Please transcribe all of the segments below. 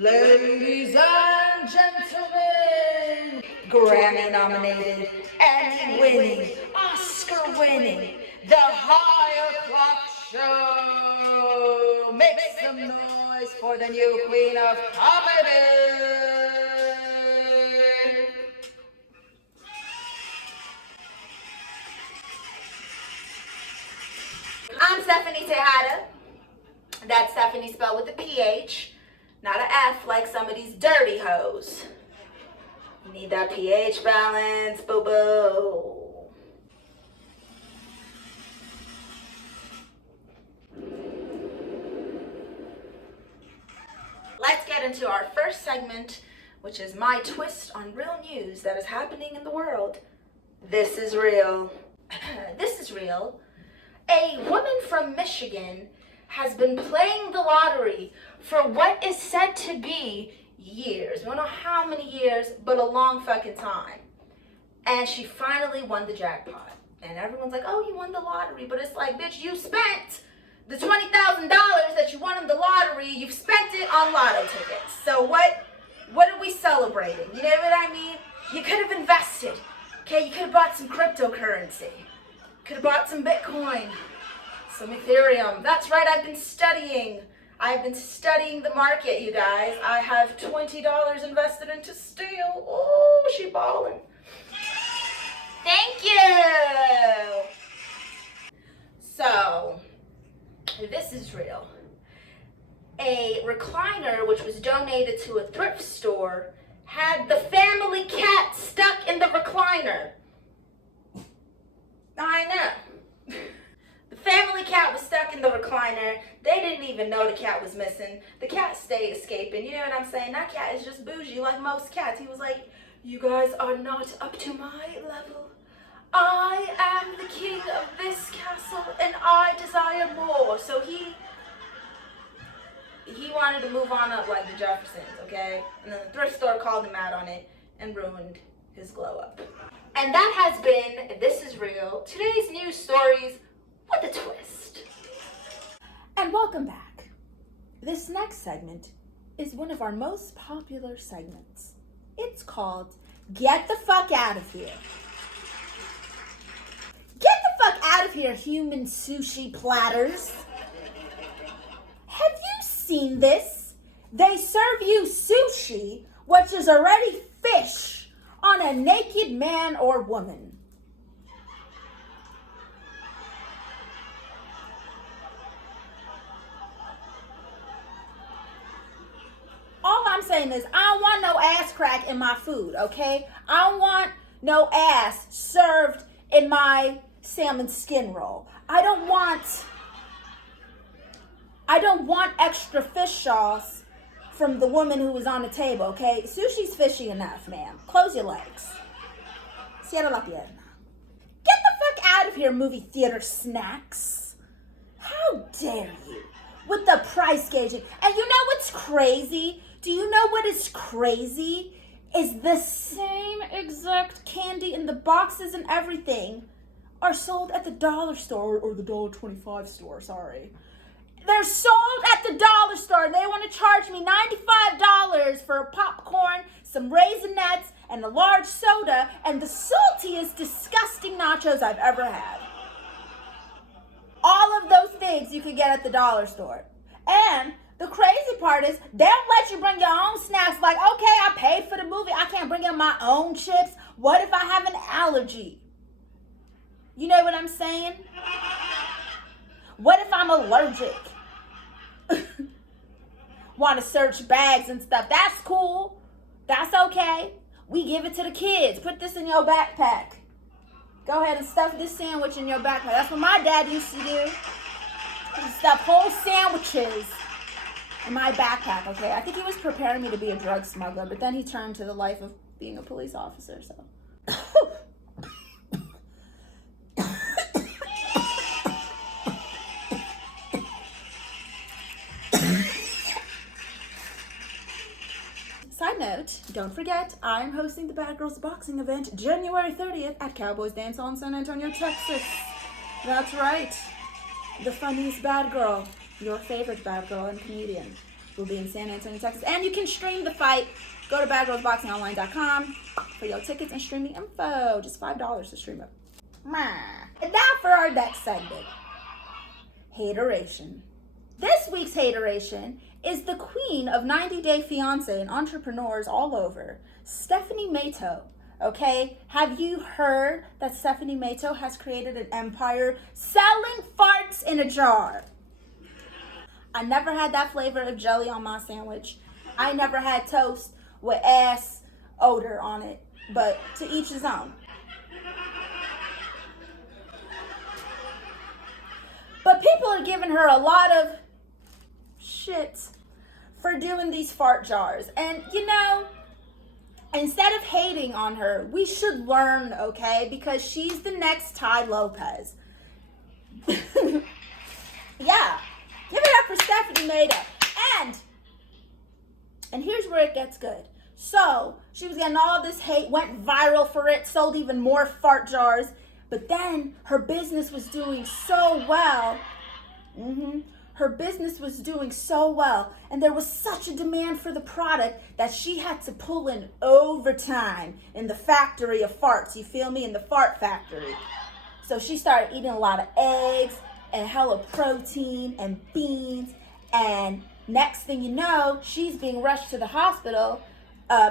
Ladies and gentlemen, Grammy nominated, Emmy winning, Oscar winning, the O'Clock Show. Make some noise for the new queen of comedy. I'm Stephanie Tejada. That's Stephanie spelled with a PH, not an F like some of these dirty hoes. You need that pH balance, boo-boo. Let's get into our first segment, which is my twist on real news that is happening in the world. This is real. This is real. A woman from Michigan has been playing the lottery for what is said to be years. We don't know how many years, but a long fucking time. And she finally won the jackpot. And everyone's like, oh, you won the lottery. But it's like, bitch, you spent the $20,000 that you won in the lottery, you've spent it on lotto tickets. So what are we celebrating? You know what I mean? You could have invested. Okay, you could have bought some cryptocurrency. Could have bought some Bitcoin, some Ethereum. That's right, I've been studying. I've been studying the market, you guys. I have $20 invested into steel. Oh, she balling. Thank you. So, this is real. A recliner, which was donated to a thrift store, had the family cat stuck in the recliner. I know. The family cat was stuck in the recliner. They didn't even know the cat was missing. The cat stayed escaping. You know what I'm saying? That cat is just bougie like most cats. He was like, you guys are not up to my level. I am the king of this castle and I desire more. So he wanted to move on up like the Jeffersons, okay? And then the thrift store called him out on it and ruined his glow up. And that has been This Is Real, today's news stories with a twist. And welcome back. This next segment is one of our most popular segments. It's called Get the Fuck Out of Here. Get the fuck out of here, human sushi platters. Have you seen this? They serve you sushi, which is already fish, on a naked man or woman. All I'm saying is I don't want no ass crack in my food, okay? I don't want no ass served in my salmon skin roll. I don't want extra fish sauce from the woman who was on the table, okay? Sushi's fishy enough, ma'am. Close your legs. Cierra la pierna. Get the fuck out of here, movie theater snacks. How dare you? With the price gauging. And you know what's crazy? Do you know what is crazy? Is the same exact candy in the boxes and everything are sold at the dollar store or the $1.25 store, sorry. They're sold at the dollar store. They want to charge me $95 for a popcorn, some Raisinets, and a large soda, and the saltiest, disgusting nachos I've ever had. All of those things you could get at the dollar store. And the crazy part is they don't let you bring your own snacks. Like, okay, I paid for the movie. I can't bring in my own chips. What if I have an allergy? You know what I'm saying? What if I'm allergic? Want to search bags and stuff. That's cool. That's okay. We give it to the kids. Put this in your backpack. Go ahead and stuff this sandwich in your backpack. That's what my dad used to do. He stuff whole sandwiches in my backpack, okay? I think he was preparing me to be a drug smuggler, but then he turned to the life of being a police officer, so. Side note, don't forget, I'm hosting the Bad Girls Boxing event January 30th at Cowboys Dance Hall in San Antonio, Texas. That's right. The funniest bad girl, your favorite bad girl and comedian, We'll be in San Antonio, Texas. And you can stream the fight. Go to badgirlsboxingonline.com for your tickets and streaming info. Just $5 to stream it. And now for our next segment. Hateration. This week's hateration is the queen of 90 Day Fiancé and entrepreneurs all over, Stephanie Mato. Okay, have you heard that Stephanie Mato has created an empire selling farts in a jar? I never had that flavor of jelly on my sandwich. I never had toast with ass odor on it, but to each his own. But people are giving her a lot of shit for doing these fart jars. And you know, instead of hating on her, we should learn, okay? Because she's the next Ty Lopez. Yeah. Give it up for Stephanie Mato. And here's where it gets good. So, she was getting all this hate, went viral for it, sold even more fart jars. But then her business was doing so well. Her business was doing so well. And there was such a demand for the product that she had to pull in overtime in the factory of farts. You feel me? In the fart factory. So she started eating a lot of eggs and hella protein and beans. And next thing you know, she's being rushed to the hospital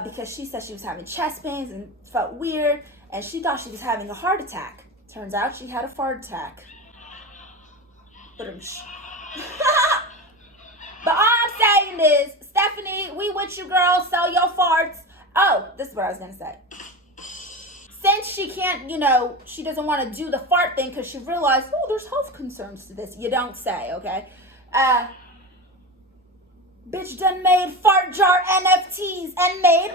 because she said she was having chest pains and felt weird. And she thought she was having a heart attack. Turns out she had a fart attack. But all I'm saying is, Stephanie, we with you, girl. Sell your farts. Oh, this is what I was going to say. Since she can't, she doesn't want to do the fart thing because she realized, oh, there's health concerns to this. You don't say, okay? Bitch done made fart jar NFTs and made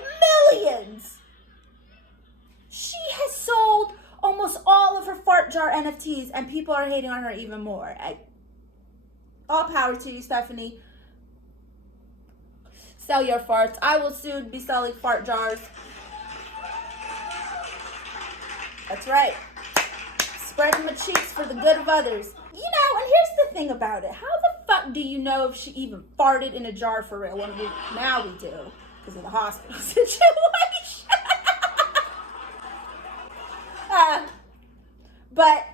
millions. She has sold almost all of her fart jar NFTs, and people are hating on her even more. All power to you, Stephanie. Sell your farts. I will soon be selling fart jars. That's right. Spreading my cheeks for the good of others. And here's the thing about it. How the fuck do you know if she even farted in a jar for real? Now we do, because of the hospital situation. But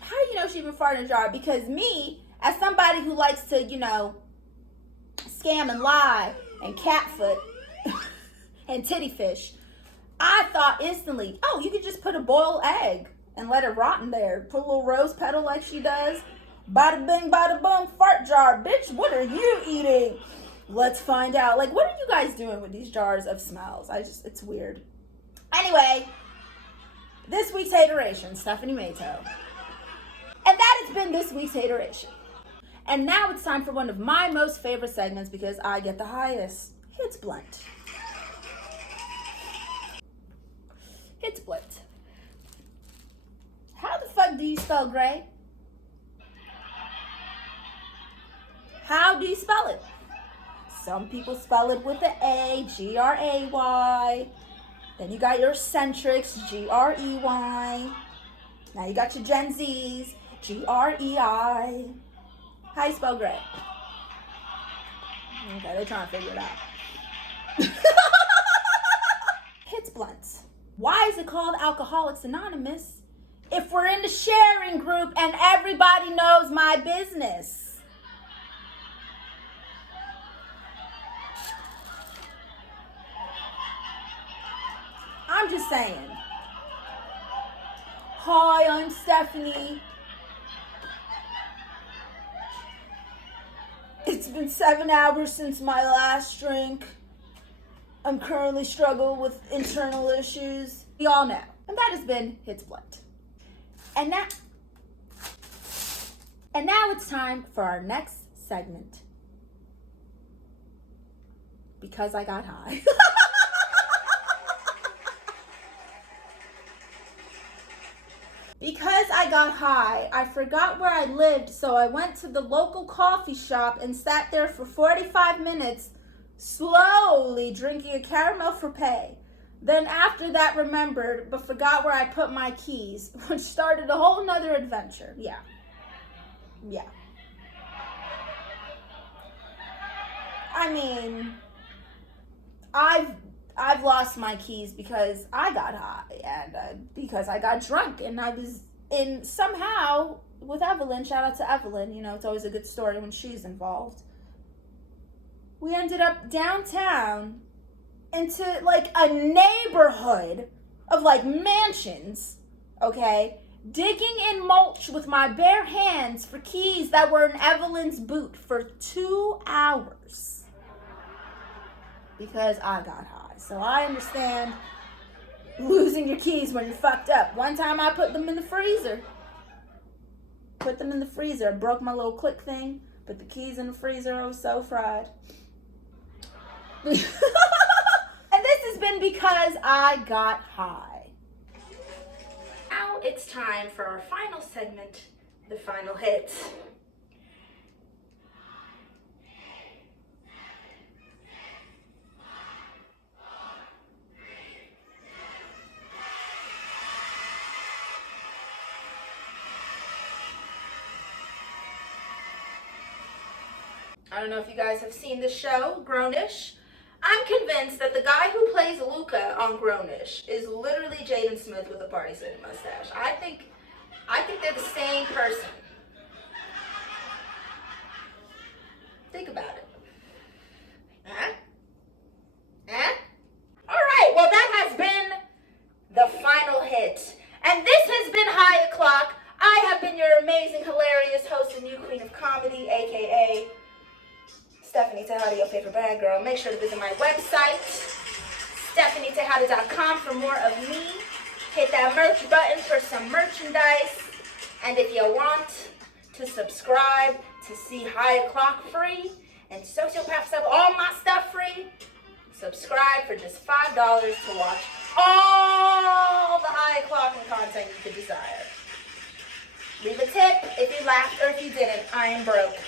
how do you know she even farted in a jar? Because me, as somebody who likes to, scam and lie and catfoot and titty fish, I thought instantly, oh, you could just put a boiled egg and let it rot in there. Put a little rose petal like she does. Bada bing, bada boom, fart jar. Bitch, what are you eating? Let's find out. Like, what are you guys doing with these jars of smells? It's weird. Anyway, this week's hateration, Stephanie Mato. And that has been this week's hateration. And now it's time for one of my most favorite segments because I get the highest. Hits Blunt. Hits Blunt. How the fuck do you spell gray? How do you spell it? Some people spell it with an A, Gray. Then you got your eccentrics, Grey. Now you got your Gen Zs, Grei. How you spell gray? Okay, they're trying to figure it out. Hits Blunt. Why is it called Alcoholics Anonymous if we're in the sharing group and everybody knows my business? I'm just saying. Hi, I'm Stephanie. It's been 7 hours since my last drink. I'm currently struggling with internal issues. We all know. And that has been Hits Blunt. And now it's time for our next segment. Because I got high. Because I got high, I forgot where I lived, so I went to the local coffee shop and sat there for 45 minutes, slowly drinking a caramel frappe. Then after that remembered, but forgot where I put my keys, which started a whole nother adventure. Yeah. I mean, I've lost my keys because I got high and because I got drunk and I was in somehow with Evelyn. Shout out to Evelyn. You know, it's always a good story when she's involved. We ended up downtown into like a neighborhood of like mansions, okay? Digging in mulch with my bare hands for keys that were in Evelyn's boot for 2 hours because I got high. So I understand losing your keys when you're fucked up. One time I put them in the freezer. I broke my little click thing, put the keys in the freezer. I was so fried. And this has been because I got high. Now it's time for our final segment, the final hit. I don't know if you guys have seen the show, Grownish. I'm convinced that the guy who plays Luca on Grownish is literally Jaden Smith with a party city mustache. I think they're the same person. Think about it. Huh? All right, well that has been the final hit. And this has been High O'Clock. I have been your amazing, hilarious host and new queen of comedy, aka Stephanie Tejada, your favorite bad girl. Make sure to visit my website, stephanietejada.com, for more of me. Hit that merch button for some merchandise. And if you want to subscribe to see High O'Clock free and Sociopaths have all my stuff free, subscribe for just $5 to watch all the High O'Clock and content you could desire. Leave a tip if you laughed or if you didn't. I am broke.